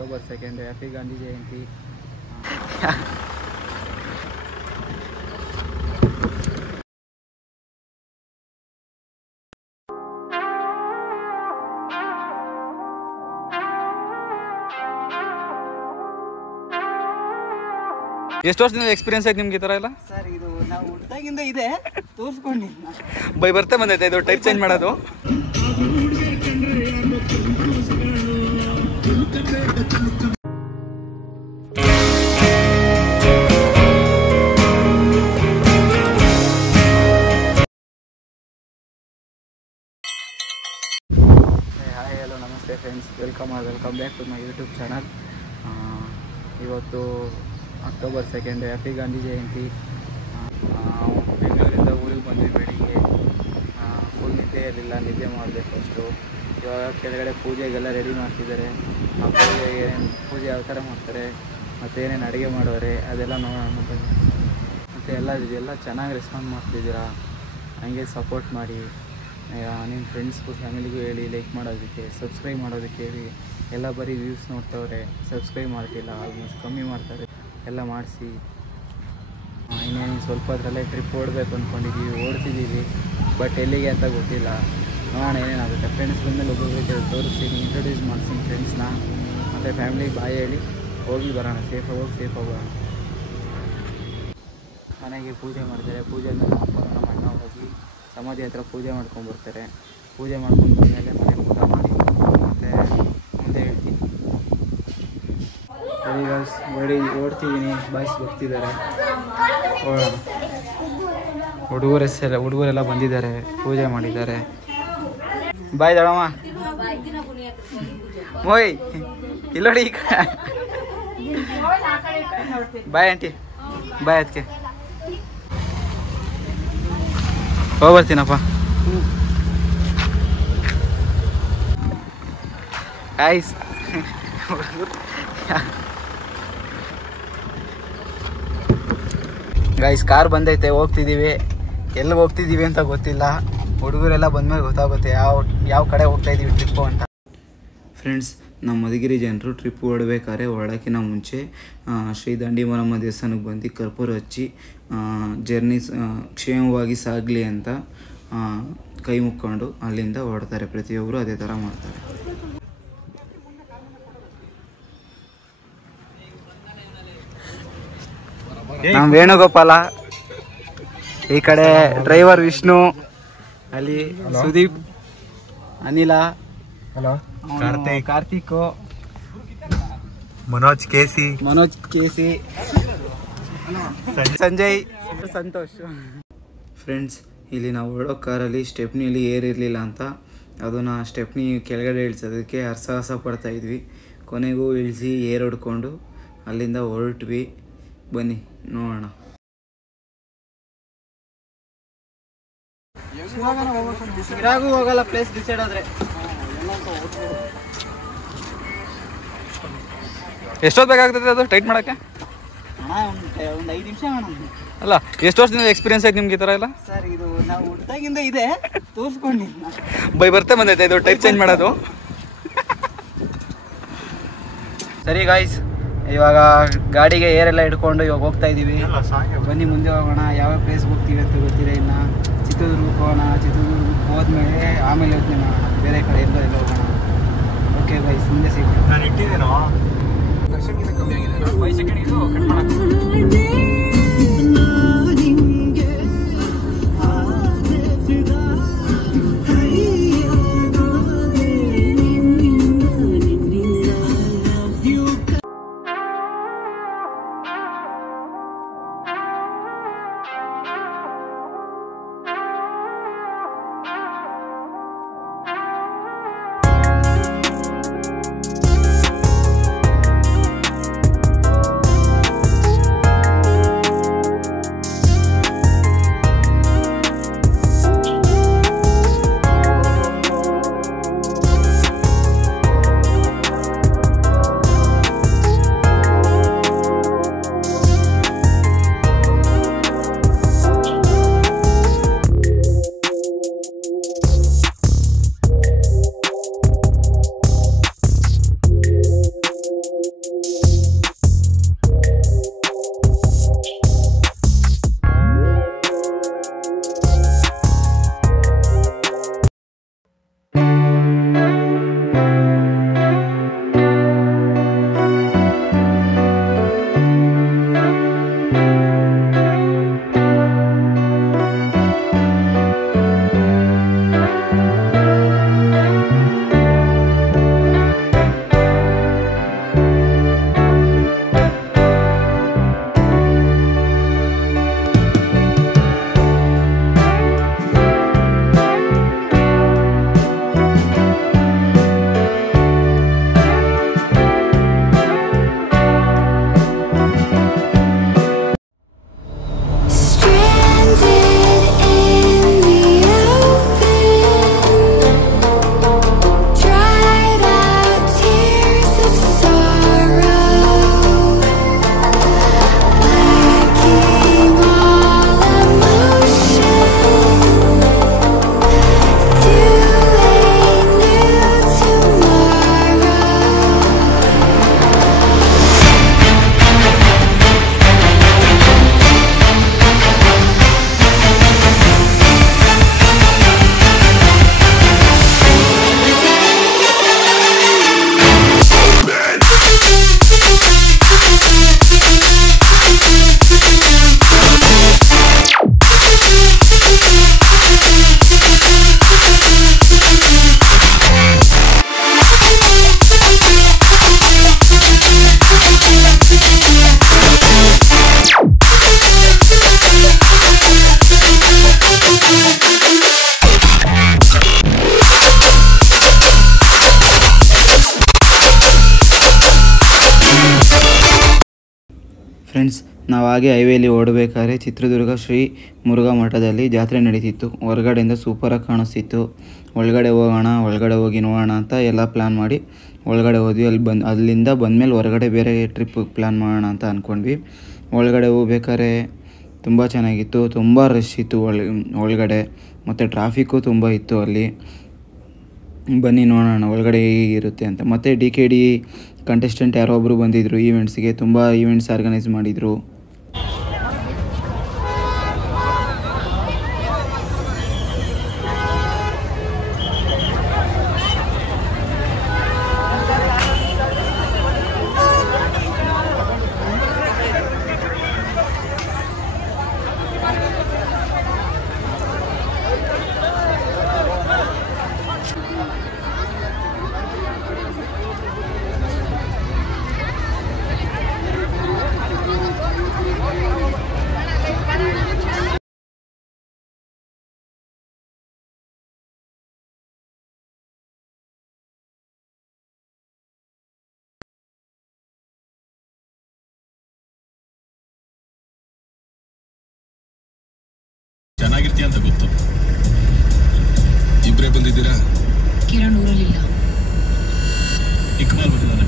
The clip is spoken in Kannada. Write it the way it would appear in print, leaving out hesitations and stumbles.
ಅಕ್ಟೋಬರ್ 2 ಹ್ಯಾಪಿ ಗಾಂಧಿ ಜಯಂತಿ. ಎಷ್ಟು ವರ್ಷದಿಂದ ಎಕ್ಸ್ಪೀರಿಯನ್ಸ್ ಆಯ್ತು ನಿಮ್ಗೆ ಈ ಥರ ಎಲ್ಲ? ಸರ್ ಇದು ನಾವು ಹುಟ್ಟಾಗಿಂದ ಇದೆ, ತೋರಿಸ್ಕೊಂಡಿಲ್ಲ. ಬೈ ಬರ್ತಾ ಬಂದೈತೆ ಇದು ಟೈಪ್ ಚೇಂಜ್ ಮಾಡೋದು. Hi hello namaste friends, welcome back to my YouTube channel. ಇವತ್ತು ಅಕ್ಟೋಬರ್ 2 ಹ್ಯಾಪಿ ಗಾಂಧಿ ಜಯಂತಿ. ಬೆಂಗಳೂರಿಂದ ಊರಿಗೆ ಬಂದ್ವಿ. ಬೆಳಿಗ್ಗೆ ಫುಲ್ ನಿದ್ದೆ ಇರಲಿಲ್ಲ, ನಿದ್ದೆ ಮಾಡಿದೆ ಫಸ್ಟು. ಇವಾಗ ಕೆಳಗಡೆ ಪೂಜೆಗೆಲ್ಲ ರೆಡಿ ಮಾಡ್ತಿದ್ದಾರೆ. ಆ ಪೂಜೆ ಯಾವ ಥರ ಮಾಡ್ತಾರೆ ಮತ್ತು ಏನೇನು ಅಡುಗೆ ಮಾಡೋರೆ ಅದೆಲ್ಲ ನೋಡೋಣ. ಮತ್ತು ಎಲ್ಲ ಚೆನ್ನಾಗಿ ರೆಸ್ಪಾನ್ಸ್ ಮಾಡ್ತಿದ್ದೀರಾ, ಹಂಗೆ ಸಪೋರ್ಟ್ ಮಾಡಿ. ನಿಮ್ಮ ಫ್ರೆಂಡ್ಸ್ಗೂ ಫ್ಯಾಮಿಲಿಗೂ ಹೇಳಿ ಲೈಕ್ ಮಾಡೋದಕ್ಕೆ, ಸಬ್ಸ್ಕ್ರೈಬ್ ಮಾಡೋದಕ್ಕೆ ಹೇಳಿ. ಎಲ್ಲ ಬರೀ ವ್ಯೂಸ್ ನೋಡ್ತವ್ರೆ, ಸಬ್ಸ್ಕ್ರೈಬ್ ಮಾಡ್ತಿಲ್ಲ, ಆಲ್ಮೋಸ್ಟ್ ಕಮ್ಮಿ ಮಾಡ್ತಾರೆ. ಎಲ್ಲ ಮಾಡಿಸಿ. ಇನ್ನೇನು ಸ್ವಲ್ಪ ಹೊತ್ತರಲ್ಲೇ ಟ್ರಿಪ್ ಓಡಬೇಕು ಅಂದ್ಕೊಂಡಿದ್ದೀವಿ, ಓಡ್ತಿದ್ದೀವಿ. ಬಟ್ ಎಲ್ಲಿಗೆ ಅಂತ ಗೊತ್ತಿಲ್ಲ, ನೋಡೋಣ ಏನೇನಾಗುತ್ತೆ. ಫ್ರೆಂಡ್ಸ್ ಬಂದಮೇಲೆ ಒಬ್ಬೊಬ್ಬರಿಗೆ ತೋರಿಸ್ತೀನಿ, ಇಂಟ್ರೊಡ್ಯೂಸ್ ಮಾಡ್ತೀನಿ ಫ್ರೆಂಡ್ಸ್ನ. ಮತ್ತು ಫ್ಯಾಮಿಲಿಗೆ ಬಾಯ್ ಹೇಳಿ ಹೋಗಿ ಬರೋಣ, ಸೇಫಾಗಿ ಬರೋಣ. ಮನೆಗೆ ಪೂಜೆ ಮಾಡ್ತಾರೆ. ಪೂಜೆ ನಮ್ಮ ಅಪ್ಪ ನಮ್ಮ ಅಣ್ಣ ಹೋಗಿ ಸಮಾಧಿ ಹತ್ರ ಪೂಜೆ ಮಾಡ್ಕೊಂಡ್ಬರ್ತಾರೆ. ಪೂಜೆ ಮಾಡ್ಕೊಂಡು ಬಂದಮೇಲೆ ಮನೆಗೆ ಊಟ ಮಾಡಿ ಮತ್ತು ಮುಂದೆ ಹೇಳ್ತೀನಿ. ಓಡ್ತಿದ್ದೀನಿ, ಬಾಯ್ಸ್ ಬರ್ತಿದ್ದಾರೆ, ಓಡೋಣ. ಹುಡುಗರೆಲ್ಲ ಬಂದಿದ್ದಾರೆ, ಪೂಜೆ ಮಾಡಿದ್ದಾರೆ. ಬಾಯ್ ದೊಡಮ್ಮ, ಮೋಯ್ ಇಲ್ಲೋಡಿ. ಬಾಯ್ ಆಂಟಿ, ಬಾಯ್ ಅದಕ್ಕೆ ಹೋಗ್ಬರ್ತೀನಪ್ಪ. ಗೈಸ್ ಕಾರ್ ಬಂದೈತೆ, ಹೋಗ್ತಿದ್ದೀವಿ. ಎಲ್ಲಿಗೆ ಹೋಗ್ತಿದ್ದೀವಿ ಅಂತ ಗೊತ್ತಿಲ್ಲ. ಹುಡುಗರೆಲ್ಲ ಬಂದಮೇಲೆ ಗೊತ್ತಾಗುತ್ತೆ ಯಾವ ಕಡೆ ಹೋಗ್ತಾ ಇದ್ದೀವಿ ಟ್ರಿಪ್ಪು ಅಂತ. ಫ್ರೆಂಡ್ಸ್, ನಮ್ಮ ಮಧುಗಿರಿ ಜನರು ಟ್ರಿಪ್ ಹೊರಡ್ಬೇಕಾದ್ರೆ ಹೊರಡೋಕ್ಕಿಂತ ಮುಂಚೆ ಶ್ರೀ ದಂಡಿಮರಮ್ಮ ದೇವಸ್ಥಾನಕ್ಕೆ ಬಂದು ಕರ್ಪೂರ ಹಚ್ಚಿ ಜರ್ನಿ ಕ್ಷೇಮವಾಗಿ ಸಾಗಲಿ ಅಂತ ಕೈ ಮುಕ್ಕೊಂಡು ಅಲ್ಲಿಂದ ಹೊರಡ್ತಾರೆ. ಪ್ರತಿಯೊಬ್ಬರು ಅದೇ ಥರ ಮಾಡ್ತಾರೆ. ನಮ್ಮ ವೇಣುಗೋಪಾಲ, ಈ ಕಡೆ ಡ್ರೈವರ್ ವಿಷ್ಣು, ಅಲ್ಲಿ ಸುದೀಪ್, ಅನಿಲ, ಕಾರ್ತಿಕ್, ಮನೋಜ್ ಕೆಸಿ, ಸಂಜಯ್, ಸಂತೋಷ್. ಫ್ರೆಂಡ್ಸ್, ಇಲ್ಲಿ ನಾವು ಹೊರಡೋ ಕಾರಲ್ಲಿ ಸ್ಟೆಪ್ನಿಯಲ್ಲಿ ಏರ್ ಇರಲಿಲ್ಲ ಅಂತ ಅದನ್ನು ಸ್ಟೆಪ್ನಿ ಕೆಳಗಡೆ ಇಳಿಸೋದಕ್ಕೆ ಹರಸಾಹಸ ಪಡ್ತಾಯಿದ್ವಿ. ಕೊನೆಗೂ ಇಳಿಸಿ ಏರ್ ಹೊಡ್ಕೊಂಡು ಅಲ್ಲಿಂದ ಹೊರಟ್ವಿ. ಬನ್ನಿ ನೋಡೋಣ. ಹೋಗಲ್ಲ, ಪ್ಲೇಸ್ ಡಿಸೈಡ್ ಆದರೆ. ಎಷ್ಟೊತ್ತು ಬೇಕಾಗ್ತದೆ ಅದು ಟೈಟ್ ಮಾಡೋಕ್ಕೆ? ಒಂದು 5 ನಿಮಿಷ ಅಲ್ಲ, ಎಷ್ಟು ವರ್ಷದಿಂದ ಎಕ್ಸ್ಪೀರಿಯನ್ಸ್ ಆಯ್ತು ನಿಮ್ಗೆ ಈ ಥರ ಎಲ್ಲ? ಸರ್ ಇದು ನಾವು ಹುಟ್ಟಾಗಿಂದ ಇದೆ, ತೋರಿಸ್ಕೊಂಡಿಲ್ಲ. ಬೈ ಬರ್ತಾ ಬಂದೈತೆ ಇದು ಟೈಪ್ ಚೇಂಜ್ ಮಾಡೋದು. ಸರಿ ಗಾಯ್ಸ್, ಇವಾಗ ಗಾಡಿಗೆ ಏರೆಲ್ಲ ಹಿಡ್ಕೊಂಡು ಇವಾಗ ಹೋಗ್ತಾ ಇದ್ದೀವಿ. ಬನ್ನಿ ಮುಂದೆ ಹೋಗೋಣ. ಯಾವ ಪ್ಲೇಸ್ಗೆ ಹೋಗ್ತೀವಿ ಅಂತ ಗೊತ್ತಿಲ್ಲ. ಇನ್ನು ಚಿತ್ರದುರ್ಗಕ್ಕೆ ಹೋಗೋಣ. ಚಿತ್ರದುರ್ಗಕ್ಕೆ ಹೋದ್ಮೇಲೆ ಆಮೇಲೆ ಯೋಚನೆ ಮಾಡೋಣ, ಬೇರೆ ಕಡೆ ಎಲ್ಲ ಹೋಗೋಣ. ಓಕೆ ಗಾಯ್ಸ್, ಮುಂದೆ ಸಿಗೋಣ. ನಾನು ಇಟ್ಟಿದ್ದೇನೋ ಕಮ್ಮಿ ಆಗಿದೆ. 5 ಸೆಕೆಂಡ್ ಇದು ಕಟ್ ಮಾಡೋಣ. ಫ್ರೆಂಡ್ಸ್, ನಾವು ಹಾಗೆ ಹೈವೇಲಿ ಓಡಬೇಕಾದ್ರೆ ಚಿತ್ರದುರ್ಗ ಶ್ರೀ ಮುರುಘಾ ಮಠದಲ್ಲಿ ಜಾತ್ರೆ ನಡೀತಿತ್ತು. ಹೊರಗಡೆಯಿಂದ ಸೂಪರಾಗಿ ಕಾಣಿಸ್ತಿತ್ತು. ಒಳಗಡೆ ಹೋಗಿ ನೋಡೋಣ ಅಂತ ಎಲ್ಲ ಪ್ಲ್ಯಾನ್ ಮಾಡಿ ಒಳಗಡೆ ಹೋದ್ವಿ. ಅಲ್ಲಿಂದ ಬಂದಮೇಲೆ ಹೊರಗಡೆ ಬೇರೆ ಟ್ರಿಪ್ ಪ್ಲ್ಯಾನ್ ಮಾಡೋಣ ಅಂತ ಅಂದ್ಕೊಂಡ್ವಿ. ಒಳಗಡೆ ಹೋಗ್ಬೇಕಾದ್ರೆ ತುಂಬ ಚೆನ್ನಾಗಿತ್ತು. ತುಂಬ ರಶ್ ಇತ್ತು ಒಳಗಡೆ, ಮತ್ತು ಟ್ರಾಫಿಕ್ಕು ತುಂಬ ಇತ್ತು ಅಲ್ಲಿ. ಬನ್ನಿ ನೋಡೋಣ ಒಳಗಡೆ ಹೇಗಿರುತ್ತೆ ಅಂತ. ಮತ್ತು DKD ಕಂಟೆಸ್ಟೆಂಟ್ ಯಾರೋ ಒಬ್ಬರು ಬಂದಿದ್ದರು ಈವೆಂಟ್ಸ್ಗೆ. ತುಂಬ ಈವೆಂಟ್ಸ್ ಆರ್ಗನೈಸ್ ಮಾಡಿದರು. ಚೆನ್ನಾಗಿರ್ತೀಯ ಅಂತ ಗೊತ್ತು. ಇಬ್ಬರೇ ಬಂದಿದ್ದೀರಾ? ಕಿರಣ್ ಊರಲ್ಲಿಲ್ಲ. ಇಕ್ಮಾಲ್ ಬಂದಿದ್ದಾನೆ.